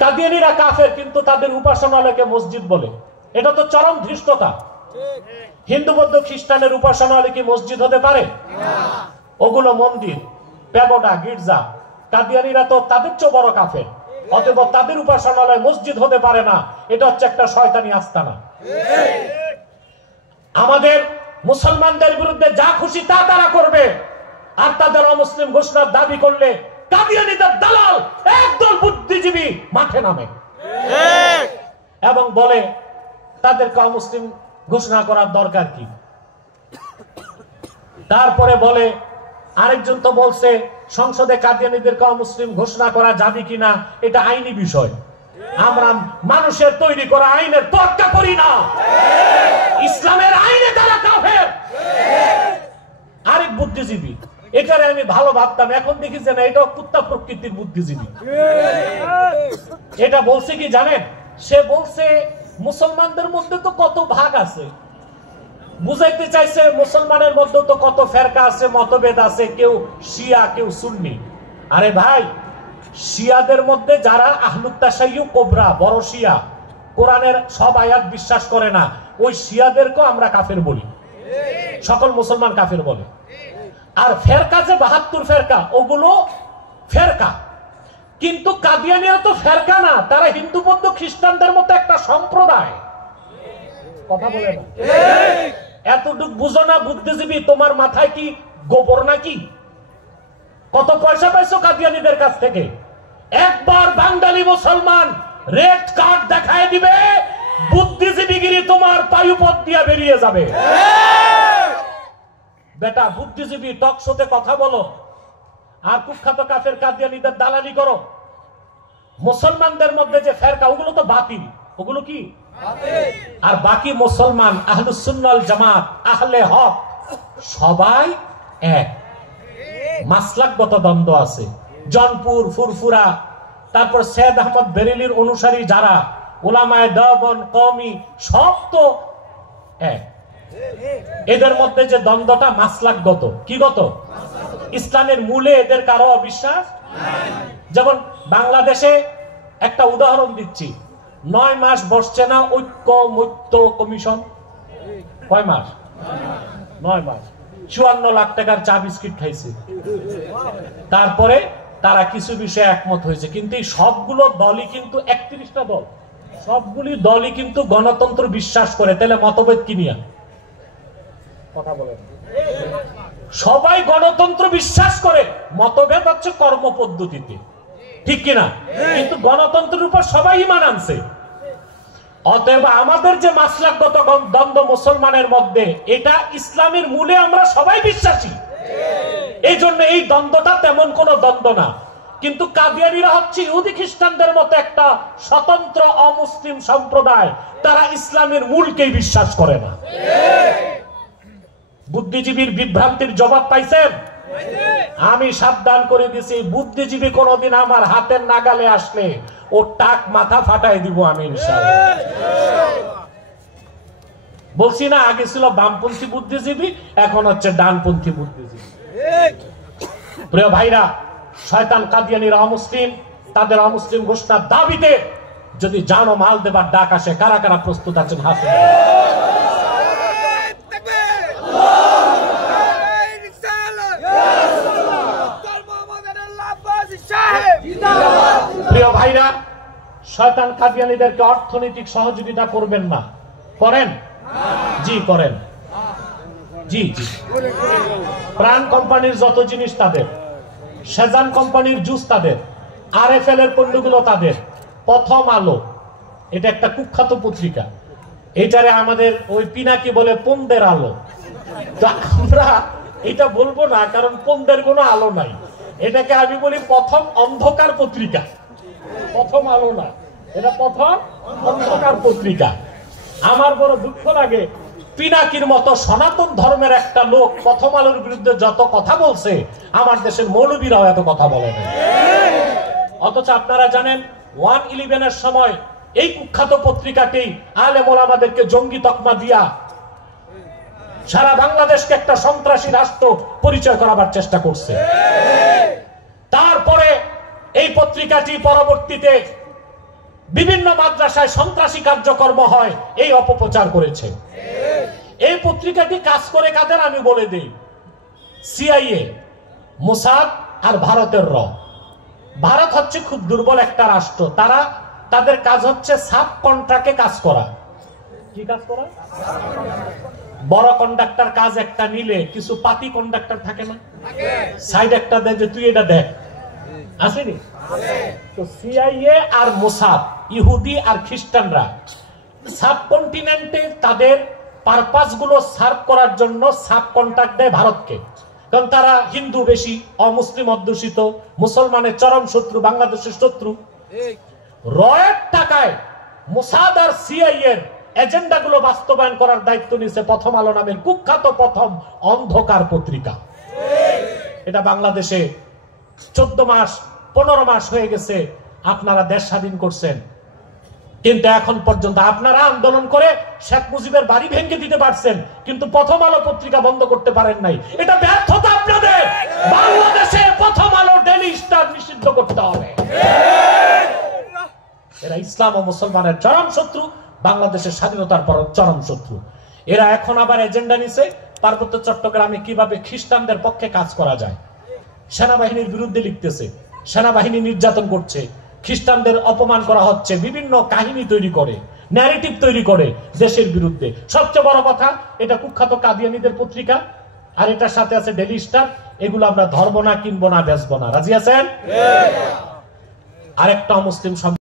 কাদিয়ানীরা কাফের, কিন্তু তাদের উপাসনালয়কে মসজিদ বলে। এটা তো চরম ধৃষ্টতা। হিন্দু বৌদ্ধ খ্রিস্টানের উপাসনালয় কি মসজিদ হতে পারে? ওগুলো মন্দির, প্যাগোডা, গির্জা। কাদিয়ানীরা তো তাদের চেয়ে বড় কাফের, অতএব তাদের উপাসনালয় মসজিদ হতে পারে না। এটা হচ্ছে একটা শয়তানি আস্তানা। আমাদের মুসলমানদের বিরুদ্ধে যা খুশি তা তারা করবে, আর তাদের অমুসলিম ঘোষণার দাবি করলে কাদিয়ানীদের দালাল একদল বুদ্ধিজীবী মাঠে নামে এবং বলে তাদেরকে অমুসলিম ঘোষণা করার দরকার কি। তারপরে বলে আরেকজন তো বলছে সংসদে কাদিয়ানীদেরকে অমুসলিম ঘোষণা করা যাবে কিনা এটা আইনি বিষয়। আমরা মানুষের তৈরি করা আইনের তোয়াক্কা করি না। ইসলামের আইনে তারা কাফের। আরেক বুদ্ধিজীবী, এটারে আমি ভালো ভাবতাম, এখন দেখি যে না, এটাও কুত্তা প্রকৃতির বুদ্ধিজীবী। এটা বলছে কি জানেন? সে বলছে মুসলমানদের মধ্যে তো কত ভাগ আছে, বুঝাইতে চাইছে মুসলমানের মধ্যে তো কত ফেরকা আছে, মতভেদ আছে, কেউ শিয়া কেউ সুন্নি। আরে ভাই, শিয়াদের মধ্যে যারা আহলুত তাশাইয়্যু কোবরা, বড় শিয়া, কোরআনের সব আয়াত বিশ্বাস করে না, ওই শিয়াদেরকেও আমরা কাফের বলি। সকল মুসলমান কাফের বলে। আর ফেরকা যে 72 ফেরকা, ওগুলো ফেরকা। কিন্তু কাদিয়ানীরা তো ফেরকা না, তারা হিন্দু বৌদ্ধ খ্রিস্টানদের মতো একটা সম্প্রদায়। কথা বলে না? এতটুক বুঝো না বুদ্ধিজীবী? তোমার মাথায় কি গোবর নাকি? কত পয়সা পাইছো কাদিয়ানীদের কাছ থেকে? একবার বাঙালি মুসলমান রেড কার্ড দেখায় দিবে, বুদ্ধিজীবীগিরি তোমার পায়ুপথ দিয়ে বেরিয়ে যাবে। বেটা, বুদ্ধিজীবী টক শোতে কথা বলো আর কুখ্যাত কাফের কাদিয়ানীদের দালালি করো। মুসলমানদের মধ্যে যে ফেরকা, ওগুলো তো বাতিল। ওগুলো কি? আর বাকি মুসলমান আহলুস সুন্নাহ ওয়াল জামাত, আহলে হক, সবাই এক। মাসলাকগত দ্বন্দ্ব আছে, জনপুর, ফুরফুরা, তারপর সৈয়দ আহমদ বেরেলির অনুসারী যারা উলামায়ে দেওবন্দ, কওমি, সব তো এক। এদের মধ্যে যে দ্বন্দ্বটা মাসলাকগত, কি গত? ইসলামের মূলে এদের কারো অবিশ্বাস। যেমন বাংলাদেশে একটা উদাহরণ দিচ্ছি, 9 মাস বসছে না ঐক্যমত্য কমিশন? কয় মাস? 9 মাস। 54 লাখ টাকার চা বিস্কিট খাইছে। তারপরে তারা কিছু বিষয়ে একমত হয়েছে, কিন্তু এই সবগুলো দলই কিন্তু 31টা দল, সবগুলি দলই কিন্তু গণতন্ত্র বিশ্বাস করে। তাহলে মতভেদ কি নিয়ে কথা বলেন? সবাই গণতন্ত্র বিশ্বাস করে, মতভেদ হচ্ছে কর্মপদ্ধতিতে, ঠিক কিনা? কিন্তু গণতন্ত্রের উপর সবাই ঈমান আনছে। অতএব আমাদের যে মাসলাকগত দ্বন্দ্ব মুসলমানের মধ্যে, এটা ইসলামের মূলে আমরা সবাই বিশ্বাসী। এই জন্য এই দ্বন্দ্বটা তেমন কোন দ্বন্দ্ব না। কিন্তু কাদিয়ানীরা হচ্ছে ইহুদি খ্রিস্টানদের মতো একটা স্বতন্ত্র অমুসলিম সম্প্রদায়, তারা ইসলামের মূলকেই বিশ্বাস করে না। বুদ্ধিজীবীর বিভ্রান্তির জবাব পাইছেন? আমি সাবধান করে দিছি, বুদ্ধিজীবী কোনদিন আমার হাতের নাগালে আসলে ও টাক মাথা ফাটাই দিব আমি, ইনশাআল্লাহ। বলছি না, আগে ছিল বামপন্থী বুদ্ধিজীবী, এখন হচ্ছে ডানপন্থী বুদ্ধিজীবী। প্রিয় ভাইরা, শয়তান কাদিয়ানীরা অমুসলিম, তাদের অমুসলিম ঘোষণার দাবিতে যদি জান ও মাল দেবার ডাক আসে, কারা কারা প্রস্তুত আছেন? হাত প্রিয় ভাইরা, শয়তান কাদিয়ানীদেরকে অর্থনৈতিক সহযোগিতা করবেন না? করেন? জি করেন। জি জি। প্রাণ কোম্পানির যত জিনিস তাদের, সেজান কোম্পানির জুস তাদের, RFL এর পণ্যগুলো তাদের, প্রথম আলো, এটা একটা কুখ্যাত পত্রিকা, এটারে আমাদের ওই পিনাকি বলে পন্দের আলো। তো আমরা এটা বলবো না, কারণ পন্দের কোনো আলো নাই। এটাকে আমি বলি প্রথম অন্ধকার পত্রিকা। প্রথম আলো না, এটা প্রথম অন্ধকার পত্রিকা। আমার বড় দুঃখ লাগে, পিনাকির মতো সনাতন ধর্মের একটা লোক প্রথম আলোর বিরুদ্ধে যত কথা বলছে, আমার দেশের মৌলবীরাও এত কথা বলে না। অথচ আপনারা জানেন 1/11 সময় এই কুখ্যাত পত্রিকাটি আলেম ওলামাদেরকে জঙ্গি তকমা দিয়া সারা বাংলাদেশকে একটা সন্ত্রাসী রাষ্ট্র পরিচয় করাবার চেষ্টা করছে। তারপরে এই পত্রিকাটি পরবর্তীতে বিভিন্ন মাদ্রাসায় সন্ত্রাসী কার্যক্রম হয় এই অপপ্রচার করেছে। এই পত্রিকাটি কাজ করে কাদের আমি বলে দিই, সিআইএ, মোসাদ আর ভারতের র। ভারত হচ্ছে খুব দুর্বল একটা রাষ্ট্র, তাদের কাজ হচ্ছে সাব কন্ট্রাক্টে কাজ করা। কি কাজ করা? বড় কন্ডাক্টর কাজ একটা নিলে কিছু পাতি কন্ডাক্টর থাকে না, সাইড একটা দেয় যে তুই এটা দেখ, আসেনি? তো সিআইএ আর মোসাদ, ইহুদি আর খ্রিস্টানরা সাবকন্টিনেন্টে তাদের পারপাস গুলো সার্ভ করার জন্য সাব কন্ট্রাক্ট দেয় ভারতকে, কারণ তারা হিন্দু বেশি, অমুসলিম অধ্যুষিত, মুসলমানের চরম শত্রু, বাংলাদেশের শত্রু। রয়ের টাকায় মোসাদ আর সিআইএর এজেন্ডা গুলো বাস্তবায়ন করার দায়িত্ব নিয়েছে প্রথম আলো নামের কুখ্যাত প্রথম অন্ধকার পত্রিকা। এটা বাংলাদেশে 14 মাস 15 মাস হয়ে গেছে আপনারা দেশ স্বাধীন করছেন, কিন্তু এখন পর্যন্ত আপনারা আন্দোলন করে শেখ মুজিবের বাড়ি ভেঙে দিতে পারছেন, কিন্তু প্রথম আলো পত্রিকা বন্ধ করতে পারেন নাই। এটা ব্যর্থতা আপনাদের। বাংলাদেশে প্রথম আলো, ডেইলি স্টার নিষিদ্ধ করতে হবে। এরা ইসলাম ও মুসলমানের চরম শত্রু, বাংলাদেশের স্বাধীনতার পর চরম শত্রু। এরা এখন আবার এজেন্ডা নিছে পার্বত্য চট্টগ্রামে কিভাবে খ্রিস্টানদের পক্ষে কাজ করা যায়। সেনাবাহিনীর বিরুদ্ধে লিখতেছে, সেনাবাহিনী নির্যাতন করছে, খ্রিস্টানদের অপমান করা হচ্ছে, বিভিন্ন কাহিনী তৈরি করে, ন্যারেটিভ তৈরি করে দেশের বিরুদ্ধে। সবচেয়ে বড় কথা, এটা কুখ্যাত কাদিয়ানীদের পত্রিকা, আর এটার সাথে আছে ডেইলি স্টার। এগুলো আমরা ধরবো না, কিনবো না, বেচবো না। রাজি আছেন? আরেকটা মুসলিম